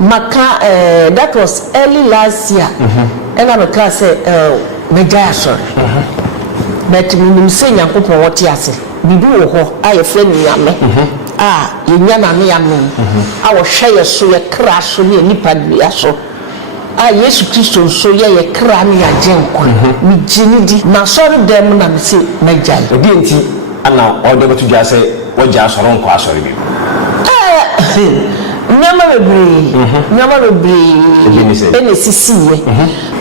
maka that was early last year and I'm a class Majaya sorry but me say Yankopon what yase bibi wo ho aye friend nyame yenya na me yame a wo hwe so ye kra so ne nipa bia so Yesu Kristo so ye kra ne agenkwa mi gini di na sorry dem na me say Majaya odi enti ana o de betu dwa say wo ja soro nko asori bi nyama bebre ene sisiye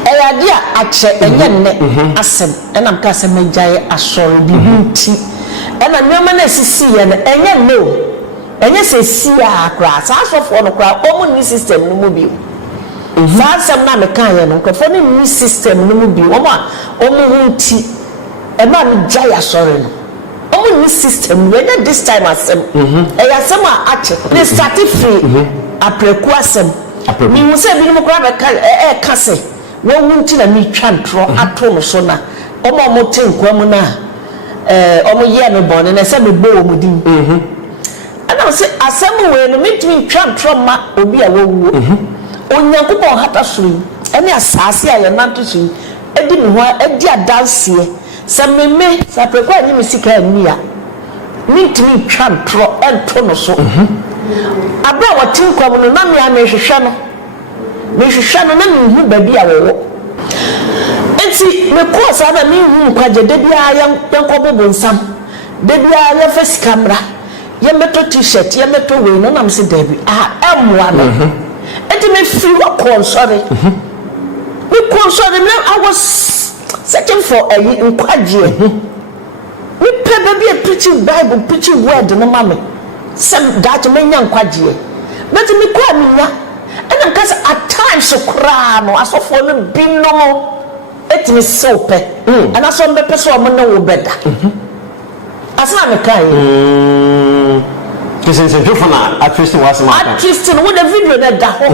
eyade a ache enye nne asem enam ka se Majaya asori bibinti ena nyama na sisiye na enye no enye se sia akra sa asofo no kra omu ni system no mu bi fa asem na me kan ye no kwefo ni system no mu bi omu hunti e ma Majaya asori no omu ni system we na this time asem asem a ache they started free apreku asem mi mu se bi no kra be ka se wo hunti na mi twantro ato no so na omo tenkwa mu na omo ye me bone na se me bo mu din ana se asem we no metimi twantro ma obi a wowo onyankopon hata suru ene asase a ye nanto suru edi me ho edi adanse se meme sa prekwa ni misika ni a metimi twantro ento no so abra watenkwa mu no na me amehwehwe no na me hu babi a wowo enti me ko sa na me hu kwaje de bia yankobobo nsam de bia ya face camera ya meto t-shirt ya meto we no na me se dabi emwa no enti me free wa console me console me I was searching for a nkwaje me pe baby a preaching Bible preaching word no mama some that me nya nkwaje but me kwa me nya and because at times so cry no asofo no bino etimi sope and aso mbe peso o mo na wo beda asna me kai kisen jofo na artist was ma artist no the video na da ho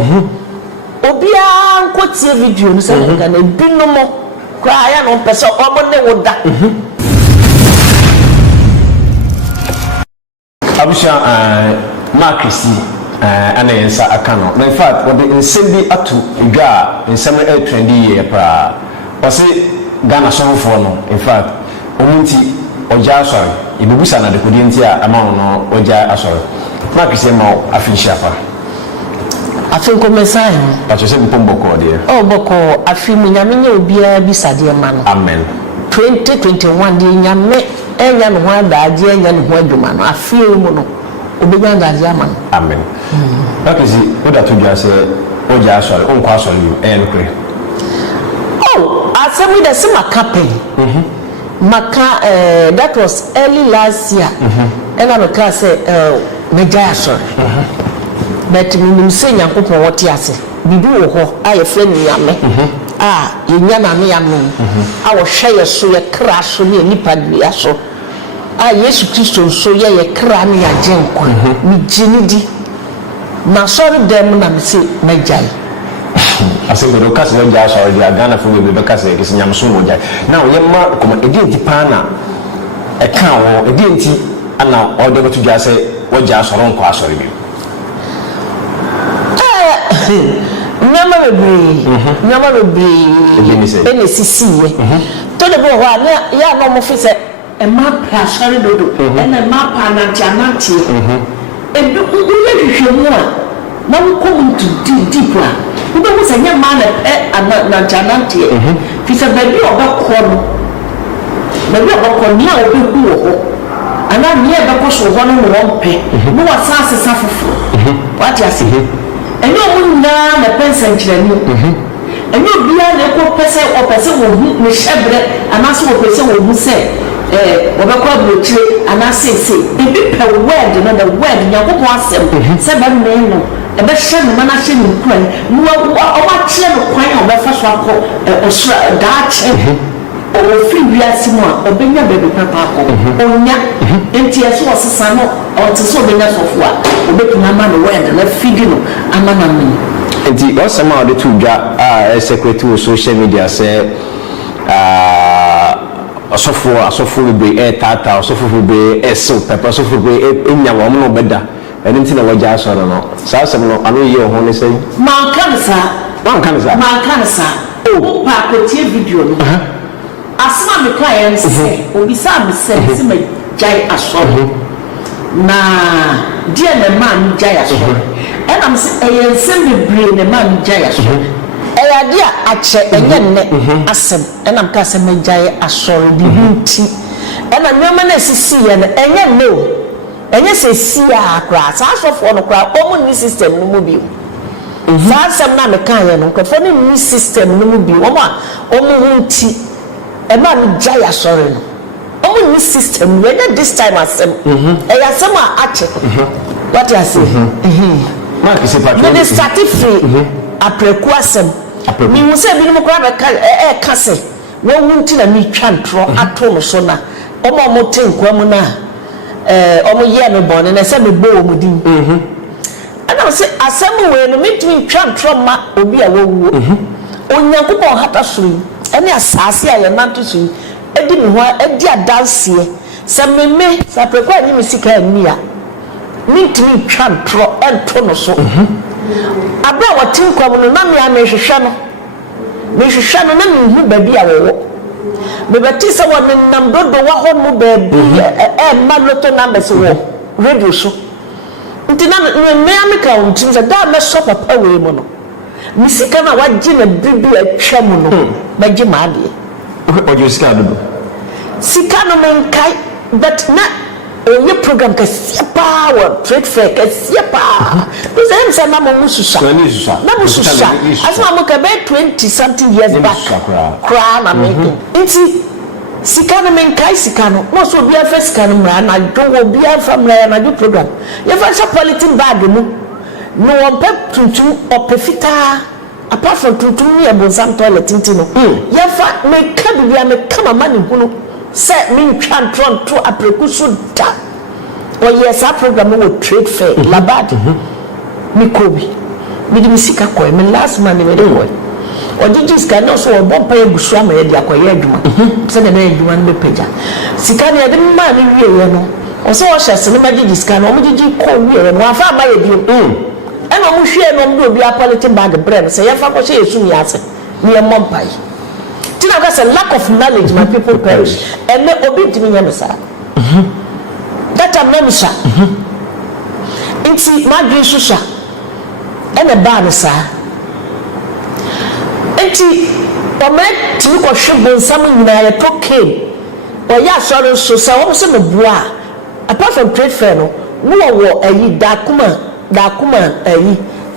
obia nkotie video no se na na bino mo cry ya no peso o mo na wo da abusha Marcus ana yensa akano na in fact what the insendi atu dwa nsem trendy ye pra wase Ghana sofo no in fact omunti oja asori ibubusa na dekodi nti a ama no oja asori Marcus ma afinshia pa afinko mesai pacho se mpombo ko de boko afimu nyamenye obia bisade ma no amen 2021 de nyame enya no ho adaje enya no ho adwuma no afiu mu no obenya adaje ama no amen Marcus oda to dwa se oja asori onkwa asori enkre asemi the same campaign maka that was early last year and I'm a class Majaya sorry but me say Yankopon what yase bibi wo ho aye friend nyame yenya na me yame a wo hwe so ye kra so ne nipa bia so Yesu Kristo so ye kra ne agenkwa mi gini di na sorry dem na me say Majaya asem do kase no ja sorry dia Ghana fo we be kase kese nyamso mo ja now ye ma ko edi pana e kan wo edi enti ana o de betu ja se wo ja soro nko asori bi nyama bebre ene sisiye to de bo ho ya no mo fi se e ma pra sorry dodo ene ma pa na tianantie e du uye hwehwemu a na wo kom to deep ube wuse nye mana na janantie fisa baby obakọ ni a obeku wo ho ana ni e beko so ho no wo mpe no wasase safofo wati ase enyo mu na pensa nkyerani enyo bia na ko pese wo hu ne shebre ana so wo pese wo hu se obekọ abrochire ana sese ebi pe word no the word nyakopo asem se ba me no ebe hye no mana hye no kwan no o kire no kwan o be fa so akọ osura daache o free biasi mo a obenya bebe papa akọ onya enti eso osesa no o te so obenya sofo a obetuna ma no word na figi no ama na me enti osama o de tu dwa secretary social media say asofo be tata asofo be eso papa asofo be enya wo no beda ɛne nti na wagya asɔre no saa asɛm no ano yie ho ne sɛn mankansa o pa kotie video no asma me ka yɛn sɛ obisa me sɛ me gyae asɔre na deɛ ne ma me gyae asɔre ɛna me sɛ ɛyɛ nsɛm bebree ne ma me gyae asɔre ɛyɛ ade a akyɛ ɛnyɛ nnɛ asɛm ɛna me ka sɛ me gyae asɔre bibi nti ɛna nneɛma na esisi yɛ no ɛnyɛ nnɛ o ɛnyɛ sɛ si a koraa saa asɔfoɔ no koraa ɔmo ni system no mu bi saa asɛm na me ka yɛ no nkɔfo ne ni system no mu bi ɔmo a ɔmo ho nti ɛma me gyae asɔre no ɔmo ni system no ɛnyɛ this time asɛm ɛyɛ asɛm a akyɛ what I say mark se patro me start free aprɛku asɛm me hu sɛ bi no koraa bɛka ɛka sɛ wɔn hu nti na me twa ntorɔ ato no so na ɔmo te nkwa mu na ɔmo yɛ me bɔne na sɛ me bɔ wɔ mu din ɛna sɛ asɛm wɔ no metumi twa ntorɔ ma obi a wɔwuo onyankopɔn hata soro ɛne asase a yɛ nanto so edi me ho edi adanseɛ sɛ me sɛ aprɛku a ni me sika ani a mentumi twa ntorɔ ɛnto no so abɛ a wɔte nkwa mu no na me a mehwehwɛ no na mehu baabi a wɔwɔ bebɛti sɛ wɔne nam dodo wɔ hɔ mu baabi ma loto numbers wɔ radio so nti na mmea me ka wo ntim sɛ da mɛsɔ papa wei mu no me sika na wagye na bibi atwa mu no bɛgye maadeɛ ɔgye sika dodo sika no menkae but na onye program kɛseɛ paa wɔ trade fair kɛseɛ paa bisa ɛm sɛ na mo susa asoma mo ka bɛyɛ 20 something years back koraa na meke nti sika no menkae sika no na ɔsɛ obiara fɛ sika no mmara anadwo obiara fa mmara anadwo program yɛfa hyɛ polythene bag mu na wɔmpɛ tuntum ɔpɛ fitaa apart from tuntum ne yɛ bonsam toilet nti no yɛfa meka biribiara meka mama ne hunu sɛ mentwa ntoronto aprɛku so da ɔyɛ saa program wɔ trade fair labad me kobi me de me sika kɔɛ me last man me de kɔɛ ɔgyegye sika ne ɔso ɔbɔ mpa yɛ gusu ama yɛde akɔyɛ adwuma sɛdeɛ na yɛ adwuma no bɛpagya sika ne yɛde mmaa ne wieɛ no ɔsɛ ɔhyɛ se ne magyegye sika no ɔmogyegye kɔ wieɛ no afa ama yɛ bio ɛna ɔmo hwee no ɔmde obi apɔlete bag brɛ no sɛ yɛfa kɔhyɛ yɛsum yɛ ase ne yɛmmɔ mpae tina ka say lack of knowledge my people perish and me obi ntimi nya me saa that am na me saa nti madwe susha ene ba me saa nti ɔmɛ timi kɔ hwe bonsam nyinaa yɛ toke ɔyɛ asɔre so sɛ wɔn sɛ me bua apart from trade fair no wo wɔ ayi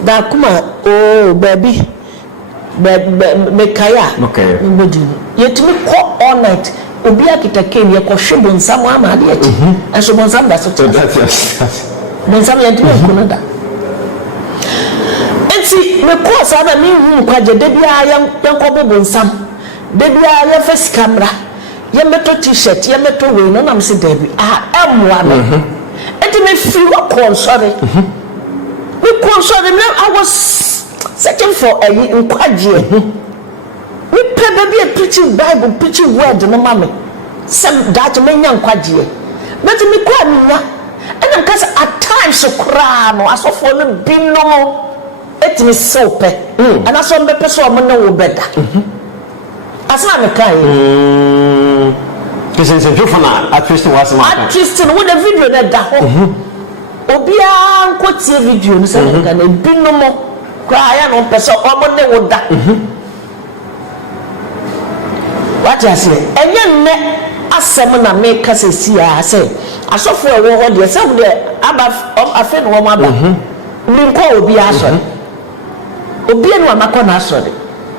dakuma oh baby mekaya mbodi yetumi kɔ all night obi akitake ye kɔ hwe bonsam ama ade akyi ɛso bonsam da so tɛ bonsam yɛntumi nkono da enti me kɔ sa na me hu kwagye de bia yɛnkɔ bonsam de bia yɛ fa sika mra yɛ meto t-shirt yɛ meto wei no na me se dabi ɛmoa no enti me firi wɔ kɔnsɔre me kɔnsɔre me I was searching for a nkwagye me pe baby a preaching Bible preaching word no mama some that me nya nkwagye but me kwa me nya and am cause at times kra no asofo no bi no etimi sope and aso me person mo na wo beda asna me kai kese se jofo na artist was ma artist no with the video na da ho obia nkotie video no se na na bi no mo kwaya no pese omo ne wo da what you say enye nne asem na me ka se sia se asofo e wo ho de se wo de aba afi no wo aba ni nko obi aso obi enu amakọ na aso de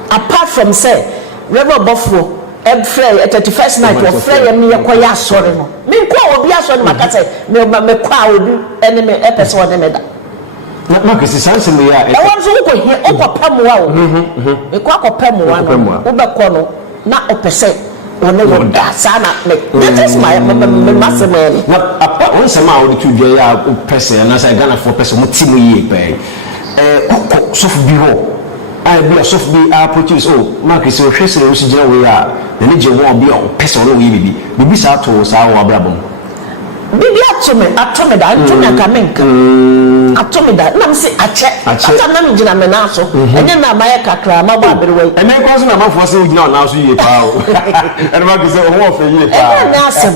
apart from say reverend bofo every 31st night of prayer me yakoya asore no me nko obi aso de maka se me kwa obi ene me epese wo de me da na makisi sanse me ya e won so ko hie o ko pamoa wo e ko pamoa no wo be ko no na opese one wo da sana me that is my massive na apa on sama wo tu dwa ya opese na say Ghana for person mo ti mo yie pe ko sofu bi ho ai bi sofu bi approaches makisi o hwese o si gina we ya na ne je wo bi o opese wo yi bibi sa to sa wo abrabom bibi atome da ntumi akamenka atome da na mse ache ata na mjina me na so enye na maye kakra ma bo abere wai ene ko so na ma fo se ujina na so yie pa o ene ma bi se o wo fe yie pa ene na asem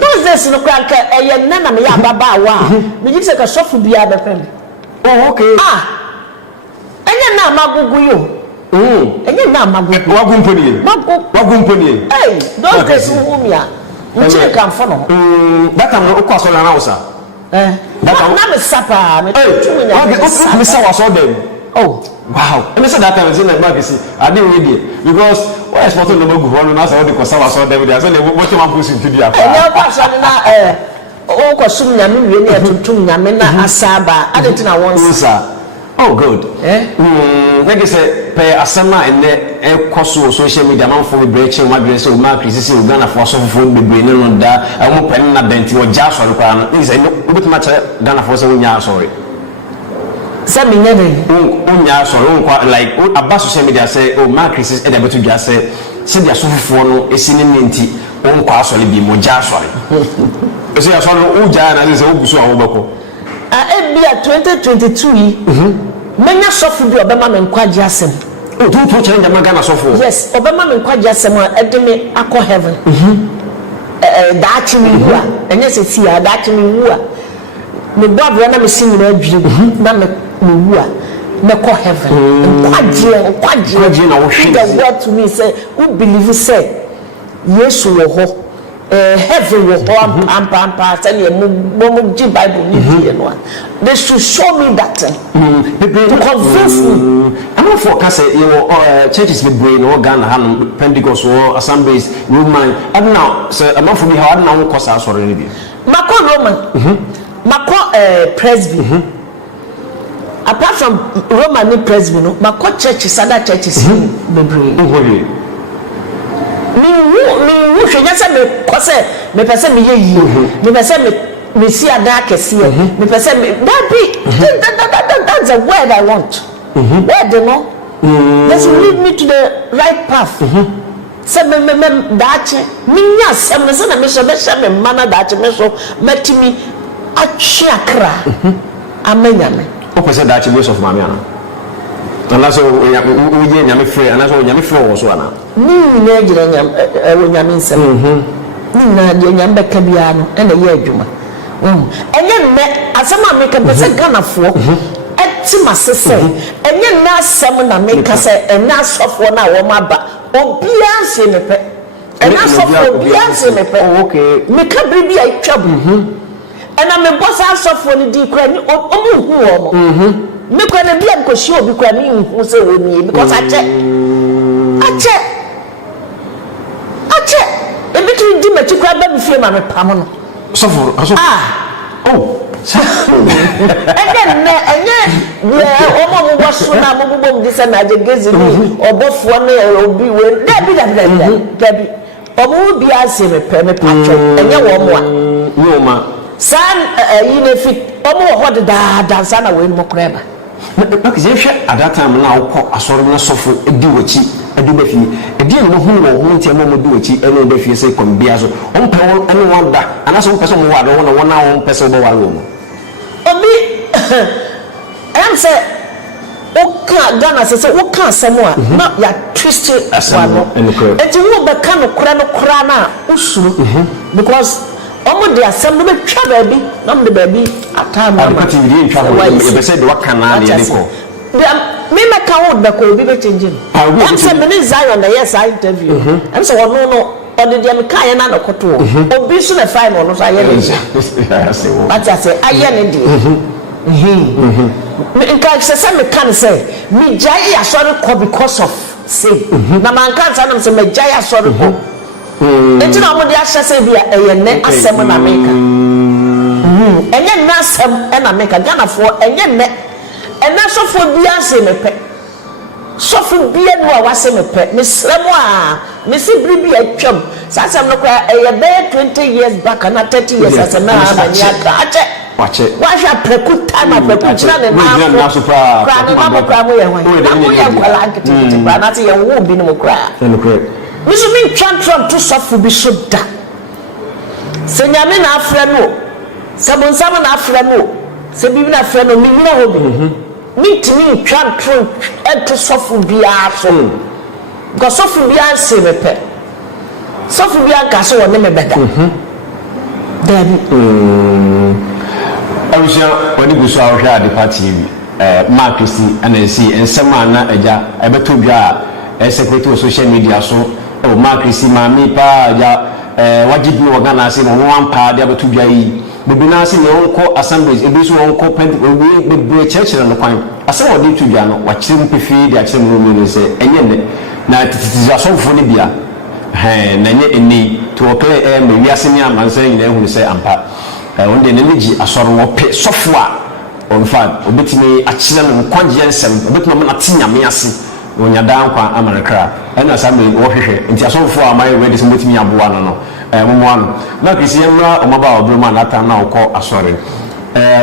no this no kranka eye na me ya baba wa me ji se ka sofu bia be pem oh okay enye na magugu yo enye na magugu wagumponi hey those days wumia nchire kan fo no that time o kwaso na usa na me sapa me tumi na me saw so dem oh wow and say that time is na back see I didn't read it because why is photo no go run na say the saw so dem they say what you want to do dia enye kwaso na o kwasum nyame wie na tuntum nyame na asaba adeti na won sa oh good like I say pay asema ene koso social media man for breaching my dress o mark sisi o Ghana for so for be brain no da mo pen na denti o ja sorry kwa no is no bit much Ghana for so nya sorry say me nyane nya sorry kwa like aba social media say o mark sisi e da betu dwa say dia so fofo no esi ne nenti o kwa sorry bi mo ja sorry esi ya sorry o ja na say o guso a wo beko ebia 2022 yi menya sofu bi obema me nkwaje asem o tu challenge ma Ghana sofu yes obema me nkwaje asem a edeme akọ heaven daachi mi hu a enye se si a daachi mi hu a me boabra na me sinyina adwire na me hu a me ko heaven nkwaje na wo hwe the word to me say who believe say Yesu wo ho heaven will hold pampa tell you mo ji Bible ni here no they should show me that to convince me I'm not for say you churches with brain or Ghana han Pentecost or assemblies Roman and now so I'm not for me how I don't cause us already mako Roman mako presby apart from Roman and presby no mako churches other churches the brain mi hwenya se me kose me pese me ye yi me pese me si ada kese me pese me that's the word I want word no let's lead me to the right path se me daache minya sem ne se na me so be se me mana daache me so metimi atwe akra amenya me o pese daache voice of mama ana ana so we nyame free ana so nyame free wo so ana na gira nyam nyame nsem na de nyam beka bia no na ye adwuma enye nne asema me ka pese Ghana fo eti masese enye na asem na me ka se ena asofo na wo maba obia se me pe ena asofo obia se me pe okay me ka bibi a twab ena me bossa asofo ni di kra ni omu hu wo mo me kwa na bia ko shi obi kwa ni hu se wo ni because ache ebitu di machi kwa ba bifie ma me pam no sofo oh enye omo mo boso na mo bobom di se na je gezi ni obofo na obi we dabi omo bi ase me patcho enye wo mo a nyoma san yi na fit omo ho de da san na we mo kreba because if at that time now ko asoro na sofo edi wachi edi be fie edi no hu no hu ntia mo di wachi eno be fie say kom bia so on pe won eno won da ana so person mo wa do won na won person bo wa wo obi am say o ka Ghana say o ka asemo a na ya twist wa no enti wo be ka no kura na usuru because omo de asem no be twa baabi na mo de baabi atam na ma e be say de waka na de ko me ka wo be ko obi be change am say me ni Zion na yes I interview am say wo no ode de me ka ye na nokoto obi so na fine no so aye ne but I say aye ne de nka se me kan say me jai asori ko because of say na man kan say na me say me jai asori ko enti na mo de ahye bia eye ne asem na America enye na asem na America Ghana fo enye ne ena sofo bia se mepe sofo bia no a wase mepe me sremo a me si bribi atwam sa asem no kwa eye be 20 years back na 30 years asem na abanya ache wa sha preku time preku chira ne na so pra na mo kwa mo ye hwan na mo ye kwala nkiti pra na te ye wo bi no mo kra mi so mi twantron to sofo bi so da se nyame na afra no se bonsam na afra no se bibi na afra no mi nyina ho bi mitimi twa tro eto sofu bia so go sofu bia se mepe sofu bia ka so woni me beda dabi awusia woni gusu ahwe ade party bi Marquisi anansi ensema na aja ebeto bia secretary of social media so Marquisi mami pa aja wajibi wagana se no wampa de abeto bia yi bibina se ne onko assemblies ebi so onko pent be church no kwan ase wodi tu bia no wachire mpefi de achire mu no se enye ne na titiza so fo ne bia na nye eni to okle me wiase ni amansan nyina ehunu se ampa wonde ne nigi asoro wo pe sofo a in fact obetimi achire no kwagye nsem obetimi na tinyame ase wonya dan kwa America na assembly wo hwehwe nti asofo a mai ready so obetimi aboa no momoano na kisi emra omaba obroma na ata na okọ asore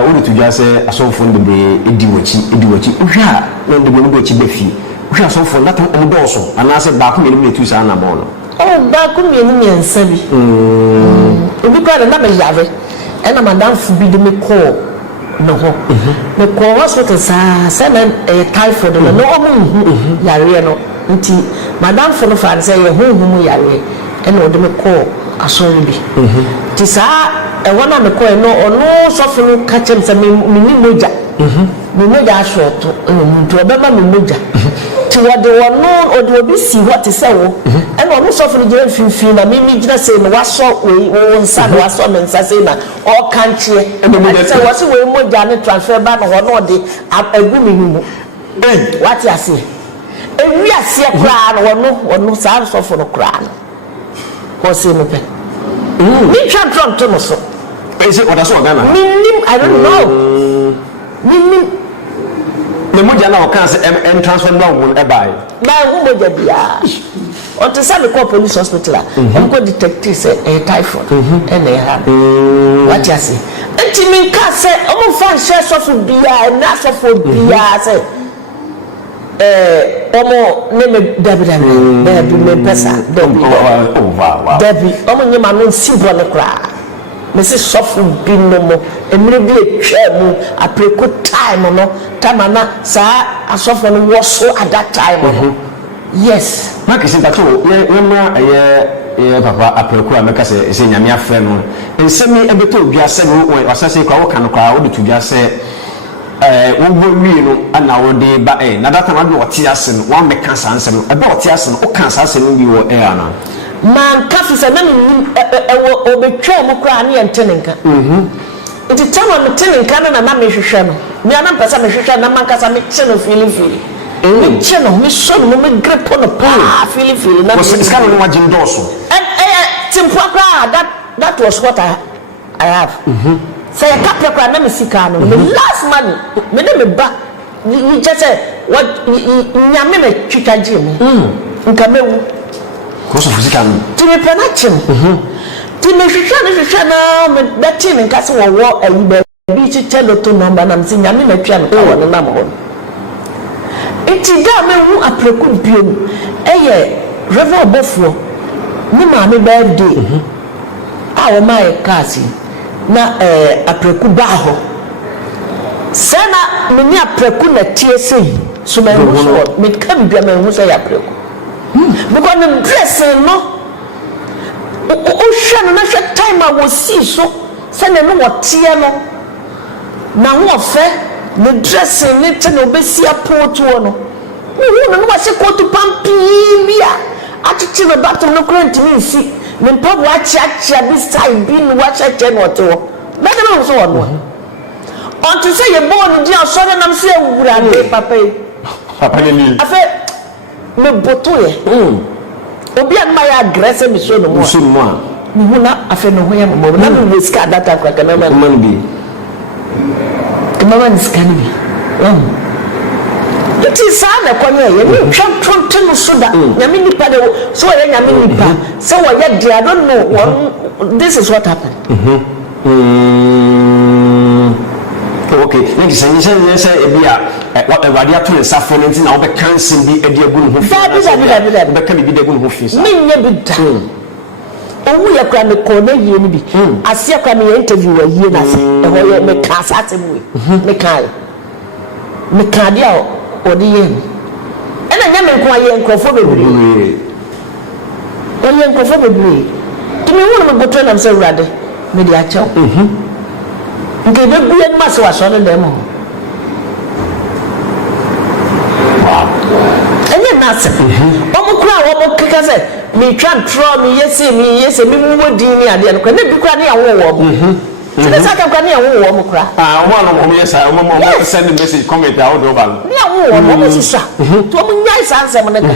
uri tuja se asofo ndebe ediwochi uhwa na ndebe no bechi befi uhwa asofo na to omdoso anase ba ko menu metu sa na bolo ba ko menu nyansa bi obi kwa na be yave ena madam fu bi de me call no ho me call hospital sa na typhoid no omu yare no nti madam fu no fa say ye huhu yare ena o de me call asori bi ti sa wona me call no ono sofu no ka chem se me ni moja me moja ashoto ntu obeba me moja ti wode wono odi obi si what say wo ena ono sofu no je finfin na me gina say no waso wo nsa no waso me nsa say na o kanchie say wasi we moja ne transfer ba no wono de agu me himu what you say ewi ase kra no wono sa sofu no kra no What's in the pen? Me can't drunk to us. Is it what I saw? I don't know. The Mujana cancer and transfer down will buy. My woman, or to send the police hospital, and go detective say a typhoid, and they have what you say. And Timmy can't say, oh, find shares of beer and not of beer. Say, omo neme Debbie me pesa Debbie Debbie omo nyema no sibo ne kra me se sofu bi no mo emire bi etwa mu apreko time no tamana sa asofu no woso at that time no yes Marquisi pato yema ye papa apreko ameka se nyame afre no ensemi ebeto obiase no wasase kwa wo kan kwa wo betu biase wo wi no ana wo de ba na data na wo ti ase no wo meka sanse no ebe wo ti ase no o kan sanse no bi wo ana man kafu se na ni wo obetwa mu kra na yentenenka nti tama metenenka na na mehwehwe no me ana mpesa mehwehwe na man kasa me che no feel me che no me so no me grip on pa feel na wo se ska no wagye ndoso timpo kra that was what I have say kapya kwa na mesika no last money me de me ba ni just say what nyame me twitwaje mu nka mewu ko so fusika no ti me penachim ti me hwehwa na me beti me nka se wo ayi ba bi ti teloto number na me nyame me twa no ka wo na mo enti da me hu apreku biom eye revo obofuo ni ma me birthday awo mai kasi na apreku ba ho sana me ni apreku na tie sei so me hu so me kam bia me hu so ya apreku because me dressing no o hwe na hwe time a wo si so sana no wo tie no na ho ofe me dressing ne te no besi apoto no hu no wa se kotu pampi bia atichi no batom no current me si me pop watch this time bin watch check no to na dem so won until say you born di asore nam say wura de papa ni afa me boto ye obi an my aggressive me so no mo ni hu na afa no ho ya mo na me risk data kwa kana man bi kama ni scan bi it is an economy you try to so that nyame nipa de so ya nyame nipa so what you I don't know this is what happened okay maybe say ebia what wadi ato le safo nti na wo be cancel bi edi agu no ho fi be be kan bi de agu no ho fi sa me nya bi da owu ya kwa me ko na yie ni bi ase kwa me interview wa yie na se e ho ye me ka sa tem we me ka dia odi ye ena nya me ko aye nkofo bebre oye nkofo bebre tumi wo me boto na se urade me dia chaw nke be bu en ma se wa so ne dem enye na se omo kura wo mo keka se me twan tro me yese me mu din ni ade no kwa na bi kura ne awo wo mo se sa ka kwa ne awo wo mo kura wo no mo yesa mo send message comment a wo do ba ne awo wo mo sisa to mo nyai sa ansem ne ka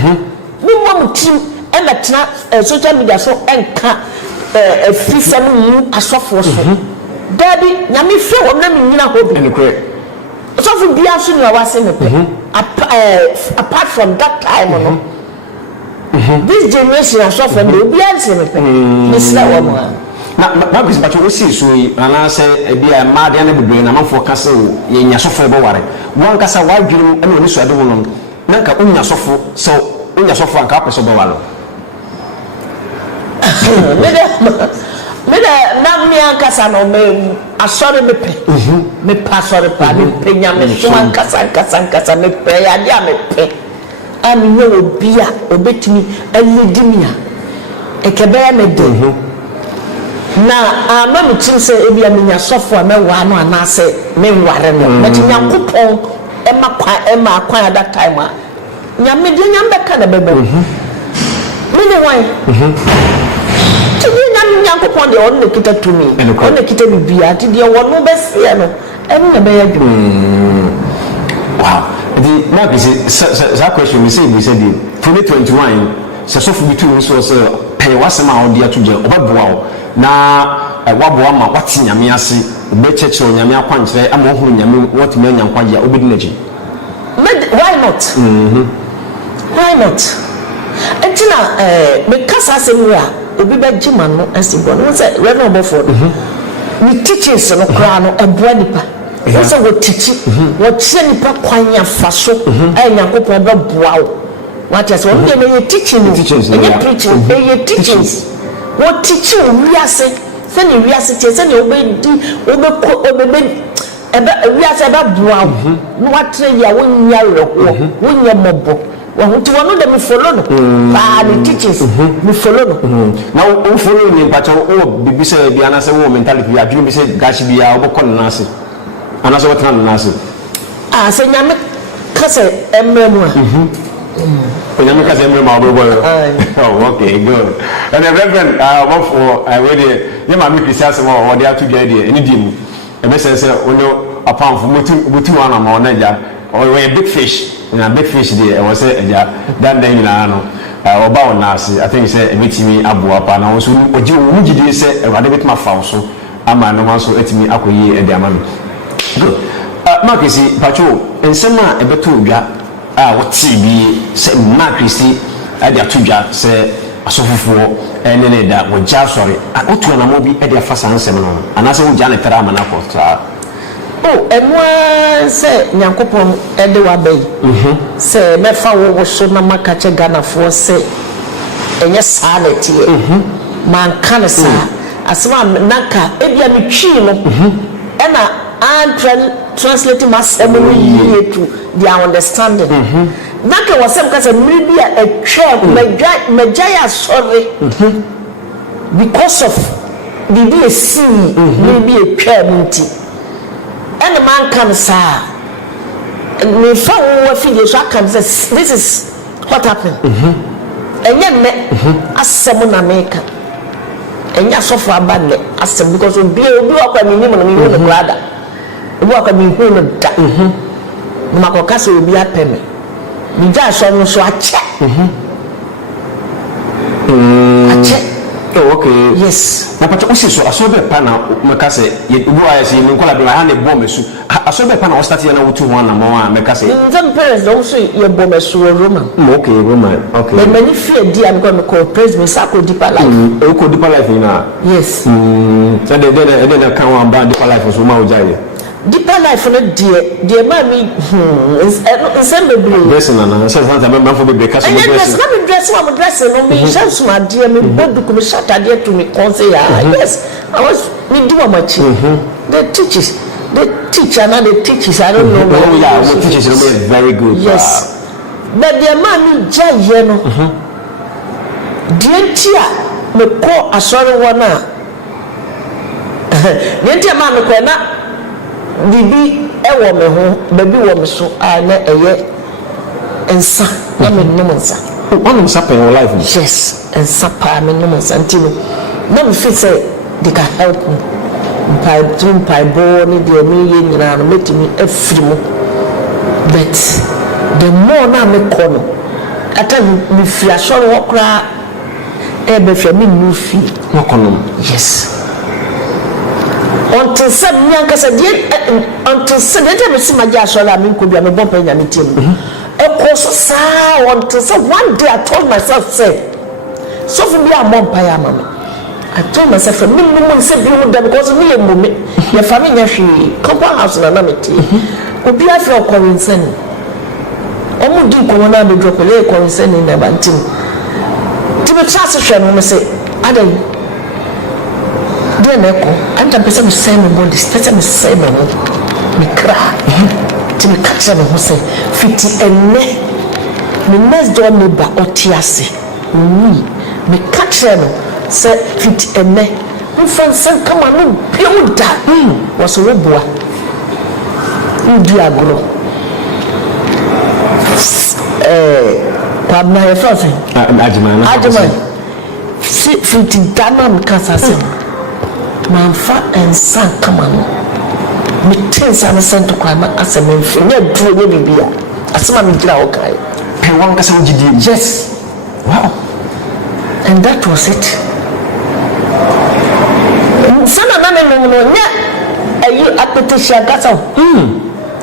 me mo tim e na tena social media so enka fisam mu asofo so dabi nyame hwe wo na me nyina hobi ne kure so for bia so na wase me pe apart from that time no this generation asofo me bia nse me pe me sra wo mo na kwisi bacho osi so yi ana se bia ma de na bebre na manfo ka se ye nya sofo be ware won kasa wa dwiri ene oni so ade wo no na ka onya sofo so onya sofo anka apeso be walo me na mi ankasa no me asore me pe me pasore pa me pe nya me so ankasa me pe ya dia me pe ami no obia obetimi alidimia ekebe ya me de na ama me tim se ebia me nya sofo a me wa no anase me nware no me ti nya kopon e ma kwan at that time a nya me de nya mbeka na bebe me ne wan Yankopon de on kita to me on kita bibia ti de wonu be se no enu na be ya dwu wow the mark is that question we say the 2021 so fu bitu so so pay wasema odi atoje obeboa na waboa ma wati nyame ase obecheche nyame akwankyere ama ohuru nyame what me nya nkwaje obedi naji why not why not entina me kasa semwa obi be jima no asibo no say we no bofo ni teachings no kra no eboa nipa we say we teach we tie nipa kwanya faso ay Nyankopon be boa wo what is one dey me teaching you preaching dey teachings we teach we ase say ni we ase tie say ni obedi obebe ebe we ase be boa wo no what ya wo nya wo nya mobo wọ́n ti wọ́n no dem follow no pa the teachers me follow no na o follow ni pacho o bibi se bi anase wo mentality bi adwene bi se gashi bi ya obokọ na nase anase wo tran na nase se nyame kase emremu nyame kase emremu obobo oh okay good and the reverend what for I ready ye ma me Christian se wo de atu gya de eni di mu e be se ono apamfo mutu wana ma onaja or we big fish na big fish there was say eja that day na no oba onase I think say emetimi aboa pa na so oji wo mugide say ewade betima fa so ama no ma so etimi akoyi e de ama no good Marcus pacho ensema ebeto odwa woti bi say Marcus e de atodwa say asofofo ene ne da wo ja sori otu na mo bi e de afasa nsem no anase wo ja ne tara ama na kotra enwa se Nyankopon ede wa bai se mefa wo so na makache Ghana fo se enye sanity man kan sa asema naka ebia me twi no ena an translate masem no yie to their understanding naka wasem ka se media etwa megya sorry because of the see maybe etwa munti and the man can say, me found what figure so I can say, this is what happened. And yet, as someone America, and yes, so far bad, as because we be up at me, and we brother. Walk at me, who that. Macocas will be a payment. We just almost so I check. I check. Oh, okay. Yes. Na pacho usi so asobe pana mekase ye ubu ayesi nkola bi ha ne bomesu asobe pana o start ya na wutu ho na mo a mekase them parents don't say ye bomesu Roman. Okay, Roman. Okay. But many fear dia because me call praise me sako deeper life. E ko deeper life na. Yes. So they can one bad deeper life so ma o jaye. deeper life no dear mommy dressing and sometimes for the dress. I'm dressing on me, chance my dear me, but to shut a dear to me, yes, I was me do much. The teachers, the teacher and the teachers, I don't know. Oh, yeah, what teachers are very good. Yes, but dear mommy, Jay, dear tia, me call a sorry one. Dear man, bibi ewo me ho baby wo me so na eye ensa na me no nsa one nsa pe your life yes ensa pa me no nsa ntino na me fit say they can help me mpai bo ni de me ye nyina no metimi afiri mu but the more na me kono ata me fi asoro wo kra e be fi me nu fi wo kono yes until some young person until some time see my gas all I mean could be a bump in your team. Until some one day I told myself, say, so for me, I'm on Paya Mamma. I told myself, a minimum said you would because of me a moment. Your family, she compound house in anonymity. Would be I feel coincident. Omu do corona be drop a lay coincident in the banting. To be transition, I say, I don't. Dear Neko, I'm the person who say my body, person who say my body. Me cry. To me catch them who say, 50 and ne. Me next door neighbor or tiase. Me catch them say 50 and ne. Me friend say come on, no build that. Was a roboa. Diagolo. Kwabna your first thing. Ajman. 50 Dana Mikasa. Manfa and san come on. Me things are sent to crime as a man for your true bibia. As my midra okay. I want to say yes. Wow. And that was it. Son of man, are you a petition?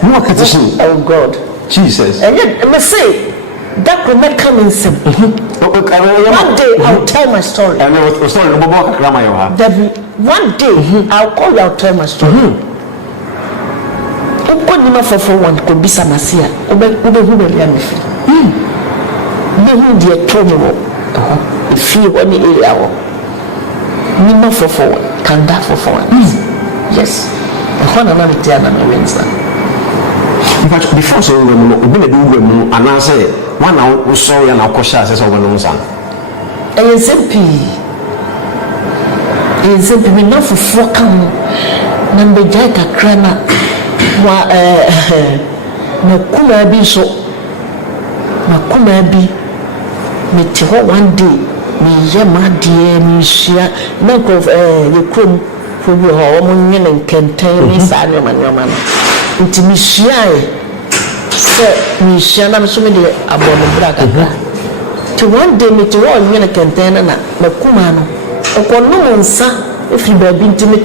No petition. Oh God. Jesus. And yet, I must say, that will not come in sim. One day I'll tell my story. One day I'll call you, I'll tell my story. Nima for one could be some asia. Who will be me? Me dear told me if you want area. Nima for one can that for one. Yes. The one another day and Wednesday. But before so we be do and I say one now sorry and Akosha says over no son. ASMP me not for four come number jaika krana wa na kuma bi so na kuma bi me te ho one day me ye ma de me hia na ko ye krom fo bi ho mo nyene nkenten ni sa ne ma nti me hia so me hia na me so me de abono bra kakra to one day me te ho nyene nkenten na kuma no okono nsa efiri ba bi nti me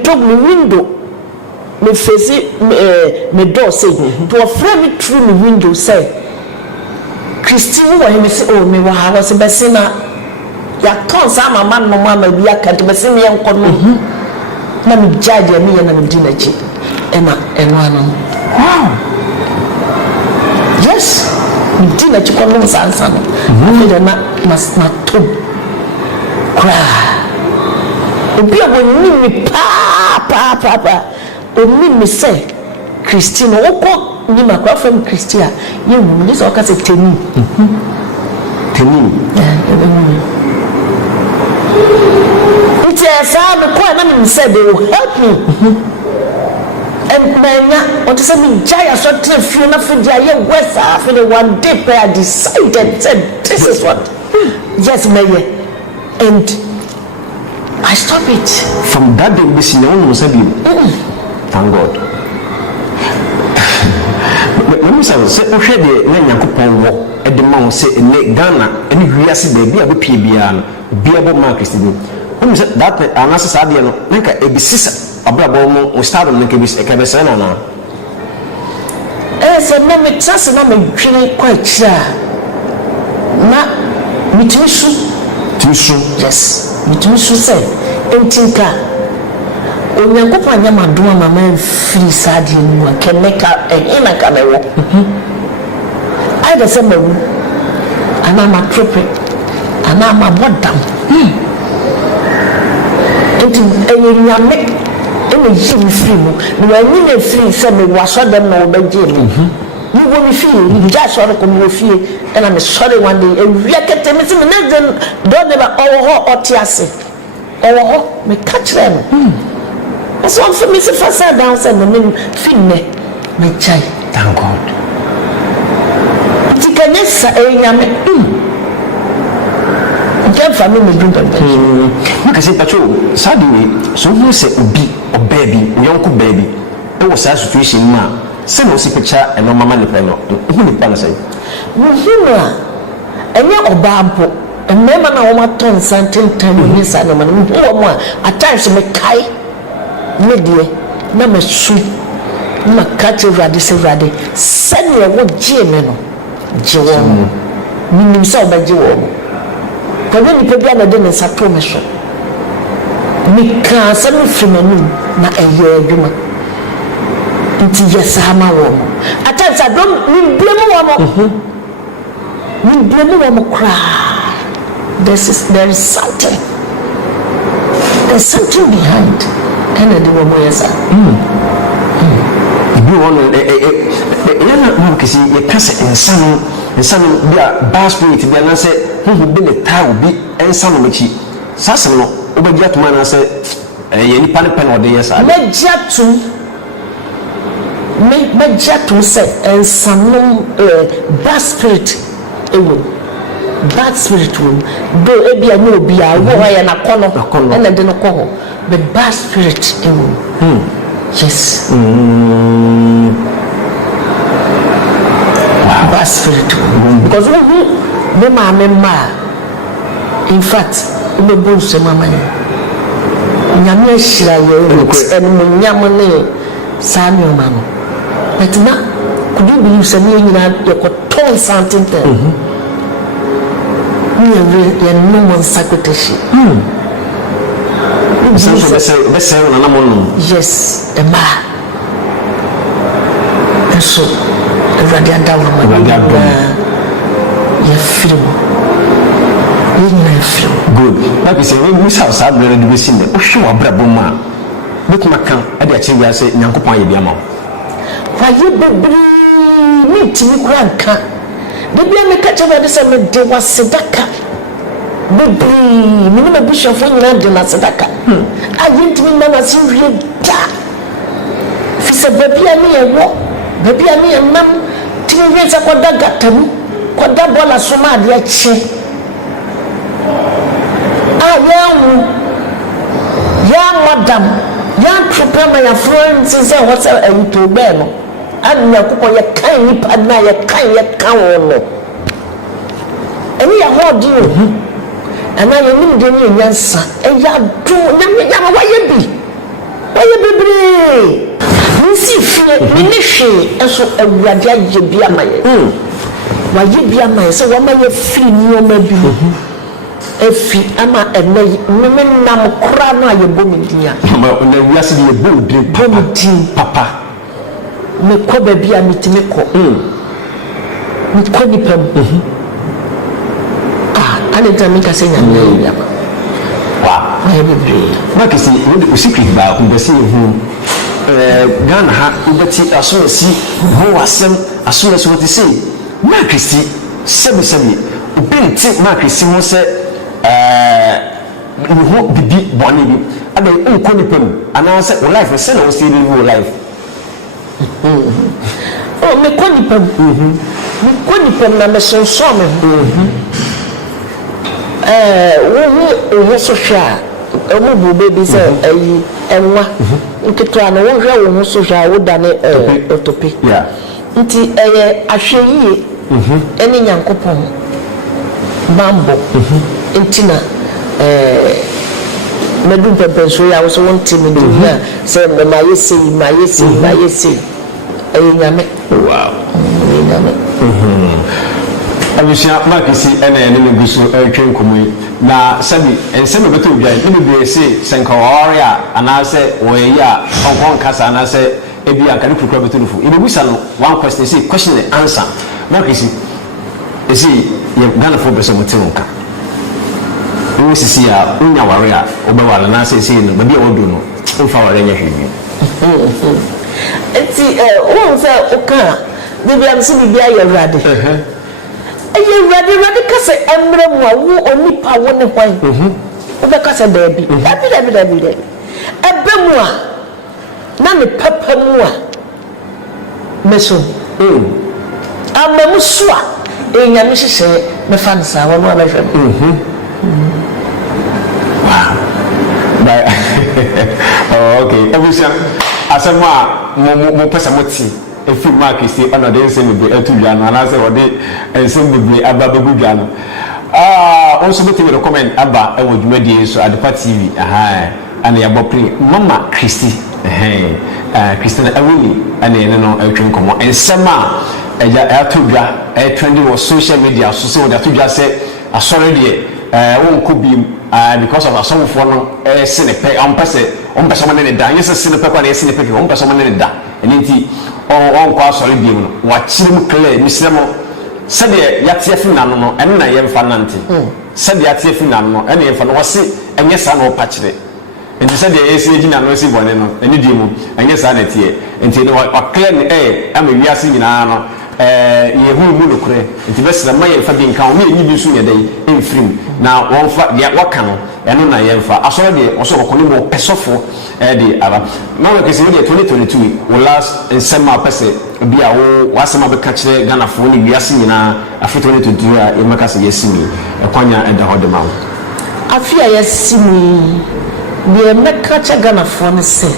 to me window me face me door say to offer me through me window say Christine wa him say oh me wa ha was be say na ya ton sa mama no mama bi aka de be say me enkono na me judge me na me dinachi ena ano wow yes me dinachi kono sansa no afi de na to cry obi a woni mi pa omi mi say Christine oko ni makwa from Christia ye wu ni so ka say teni it's a farm ko na mi say they will help me and manya what say me jaya so trefie na fi dia ye west after the one day I decided said this is what yes me and I stop it from that day we see no one say thank God. Let me say, we share the Nanyakupon war at the mount, say, in Ghana, and if we are see the Biabo Marcus. When you said that, and as a Sadian, like a business, a bravo, we start on the Cabis, a Cabesana. As a name, it's just a name, quite sure. Not with you, yes, with you, say, and Tinka. onyankopɔ anya madom ama ma free sadi no kemeka ina kamewo aida sɛ mawu ana ma trope ana ma bodam nti nyame ene yi free mu na wani na free sɛ me waso dem na obagye me ni wo mi fie ni ja so ko mi fie ena me sorry one day ewia kete me se me na den do ne ba owo otiase owo me catch them so for me se fasa down say me finne me chai thank God tikanesa nyame fa me dum pempe maka se pacho sadi we so hu se obi obaby yonko baby e wo sa situation ma se no se picture e no mama ne pe no hu ni pa na say muhima enye obampo emema na wo maton santentan ni sa no ma no mo at times me kai me die na me su na catch rade se rade sane wo gie me no gie wo minim sa obagie wo kwenye nipa bia na de ne sato me so mika asem frimanu na eye adwuma nti yesama wo atansa dom ni blemu wo mo kra there is something behind and the wo yesa bi won yana mo kisi ye kase insano bia bas spirit bia na se hu bi ne ta obi insano machi sase no obagya tuma na se ye nipa ne pen ode yesa megyato se insano bas spirit ewo bad spirit wo do ebia no obi a wo ya na kono na de no ko but bad spirit ewo yes bad spirit because me ma in fact me bonse mama nyame ashira ye en munyam ne sami oma no but na could you believe say me nyina ye ko ton something there ye no mon sakoteshi so yes ema so radia dawo ye film good like we say we say our brother do sin de o hwe wa brabo ma betuma kan e de achi ya say nyankopon ye bia ma wa ye bebri ni timi kura nka de bia me ka chaba de say me de wa sedaka bebri ni me bishop nyina de na sedaka ayi timi na na si wie da fi se bebia me ye wo bebia me ye nam timi wie sa ko daga tamu ko da bola so ma de achi young madam, young trooper, your friends, and what's a to bear. And you could your kind partner, your kind cow. And we are what do you? And I am in the answer. And you are doing why you be? Why you be? You see, fear, ministry, and so a radia be a man. Why you be a man? So, what may you feel you may be? Efi ama enei meme nam kra no ayebomidia mama na wiase de boldre papa me ko bia mitime ko me ko ni pam ane tami ka senya ne ya wa na bebre ma kesi wo secret ba ko be se hu Ghana ha ubeti aso si ho asem aso so ti say ma kesi sebi ubenti ma kesi mo se you hope bibi boni bi ade nko ni pam ana say life say na say live life oh me ko ni pam na me so me wo so hwa omo bu baby say ayi enwa nkito ana wo hwa wo so hwa wo dane otopi yeah nti ahwe yie eni nyankopon bambo entina medu pepe so ya so won timi do na say me mayesi nyame wow nyame abisia makisi ene ene guso twen komo na sabi ensem beto bia ni be say senka warrior anase oya onkon kasa anase ebi akari kukura beto nufu ibe busa no one question say question and answer na kisi esi ye Ghana for beso mutinka wo sisi ya unya warrior obewala na say no baby odo no mfa warrior nya hwemi eti won say oka bibi am si bibi ayewrade ayewrade kase emre mu awu onipa wo ne hwan obe kase baabi dabi ebe mu a na ne papa mu a meso amamu so a enyame hyehyɛ me fa nsa wo no abɛhwɛ wow bye oh okay ebusia asema mo pesa moti efi mark si ona de nsem be atudwa no ana se wode nsem be ababagu dwa no also be recommend aba ewo dwumadie so Adepa TV ana ya bopre mama Christy Christina awini ana ene no atwen komo ensema eja atudwa trendy on social media so wode atudwa se asore de won ko bi because of some for no sinepe on person man ne da yes sinepe kwa na sinepe on person man ne da enti on kwa asore bi no wa chirim clear ni semo sede yatie fi nanu no ene na yemfa nante sede yatie fi nanu no ene yemfa no wose enye sa no pa kire enti sede esi ejina no esi bone no ene di mu enye sa na tie enti no wa clear ni ama wiase nyina no yehu mu no kure enti besra ma yemfa bi nka o me enyi bi so nye dai enfrim na wonfa ya waka no eno na yemfa asoro de oso ko ni mo pesofo de aba na we kesi de 2022 we last sema pese bia wo wasema be ka kire Ghana fo ni wiase nyina afi 2022 a yemaka se yesimi ekwanya eda ho de ma afi a yesimi de meka kire Ghana fo ne se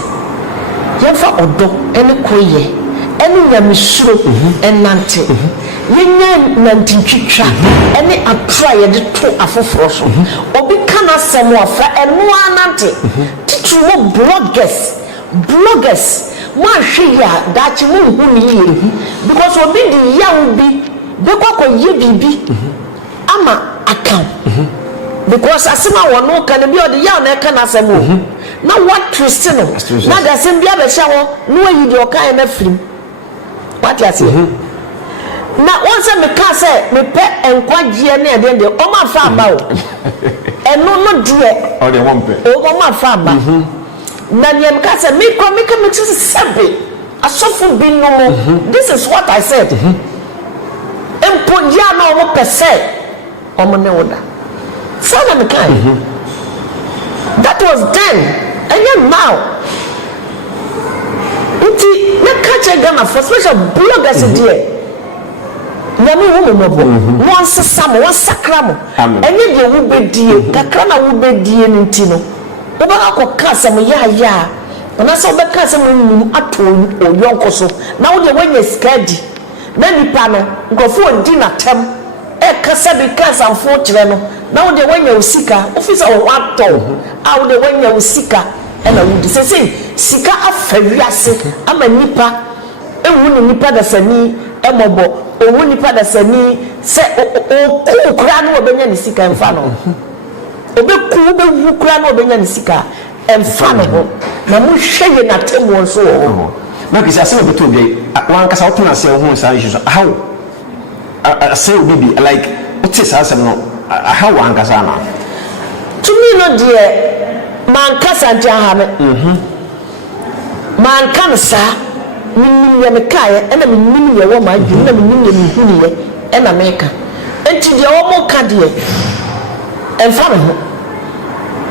yemfa odo ene koye ene nyamesuro enante yenya nantintwitwa ene atra ye de to afoforo so obi kana semo afa eno anante titru mo bloggers mo ahwe ya dachi mo hu ni ye because obi di yawo bi be kwakọ ye bibi ama account because asema wono kan bi odi yawo na kana semo na what twist no na da sem bia be hya wo no ayi de okan na firim what you say na once me ka say me pe enkwagye na ede de o ma fa ba o eno no de o de won pe o ma fa ba na ye me ka say me ko me ka me tsi sabe asofu bi no this is what I said empodia na o mo pese o mo ne woda so na me ka that was then and now nti na catch Ghana for special bloggers there nyame wo mo bo won sesa mo won sakra mo enye de wo bedie kakra na wo bedie nti no wo ba akọ asem ya na so be ka asem num ato oyonko so na wo de wanya skadi na nipa no nkofo odi na tem kasa bi kasa fo kire no na wo de wanya osika ofisa wo ato a wo de wanya osika ena wo di sese sika afawiase ama nipa ewu ni nipa da sani emobo owu nipa da sani se o kura no obenya ni sika emfa no obeku obewu kura no obenya ni sika emfa no na mu hweye na temo nso wo na kisi asema beto bi wan kasa otuna se ho sa issue so how say bibi like what is asem no how wan kasa na to me no dear man kasa ntia ha me man kan sa minnim ye mekae ena minnim ye wo ma dwum na minnim ye mihuni ye ena meka enti de wo mo ka de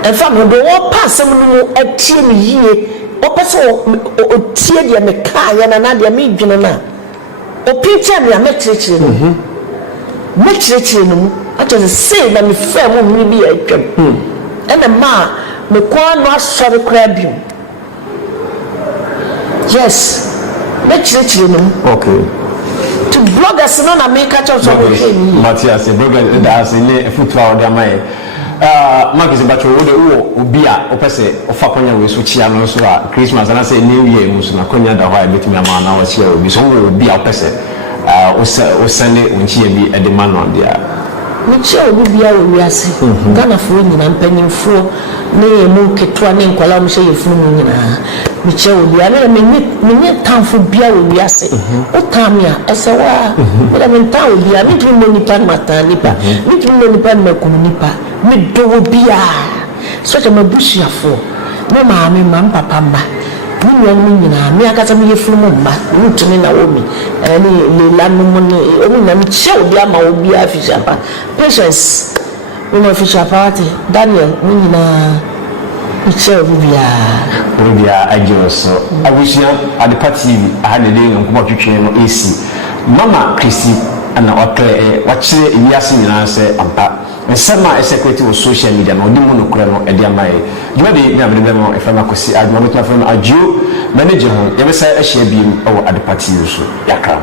enfa no do wo pasem no atie mi yie o pese o tie de mekae na na de mi dwene na o pinche mi ametrechire no metrechire no ato se na mi fa mo mi bi atwam ena ma me kwa no asori kra bi yes metrechire no okay to bloggers no na make catch up so Matthias blogger da asile futu a ode amaye Marcus Bacho wo obi a opese ofa konya we so chia no so a Christmas na say new year mu so na konya da ho a betumi ama na wa chia obi so wo obi a opese o send unchie bi e de man on dia mekyia obi bia wo wiase Ghana fo nyina mpanyimfo ne emu ketwa ne nkwala mo hye yefunu mu nyina mekyia obi ana menye tamfo bia wo wiase o tamia esewa me menta obi a metumi mo nipa mata nipa metumi mo nipa makum nipa me do bia so je mabusuafo me maame mam papa mba Ni nyina me akata me yefunu mu mba ntumi na wo mi ni lela no mu ni omi na mche obi ama obi afishapa patience we no afishapa ate Daniel ni nyina mche obi bia ajoso abusia Adepa TV ahane de nkomo twetwe no AC Mama Christy ana wakire wiase nyina se ampa nsema secretary of social media no odimu no kura no edi amaye djuma de na bebe no efema kosi adjuma no tafo no adjo manager ho yebesa ahia bi o Adepa TV so yakra